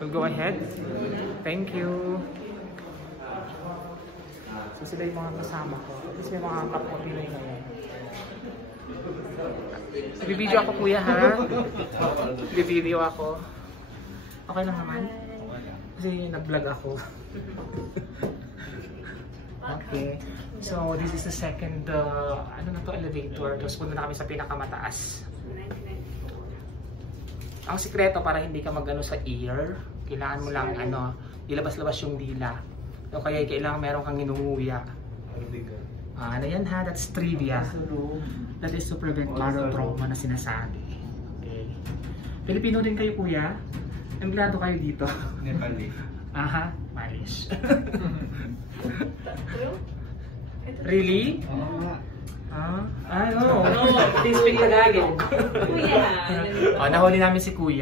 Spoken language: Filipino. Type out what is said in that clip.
We'll go ahead. Thank you. So sila yung mga kasama ko. Tapos may mga kapwa Pinoy na yan. Bibideo ako kuya ha. Bibideo ako. Okay lang naman? Kasi nag-vlog ako. Okay. So this is the second ano na to, elevator. Tapos punta na kami sa pinakamataas. Ang sikreto para hindi ka magano sa ear, kailangan mo lang ano, ilabas-labas yung dila. So kaya kailangan meron kang inunguya. Ano yan ha? That's trivia. That is to prevent barotrauma na sinasabi. Okay. Pilipino din kayo kuya? Empleyado kayo dito? Nepali. Aha, Malish. Really? Ah? Ay, no. Please speak Tagalog. Kuya. Nahuli namin si kuya.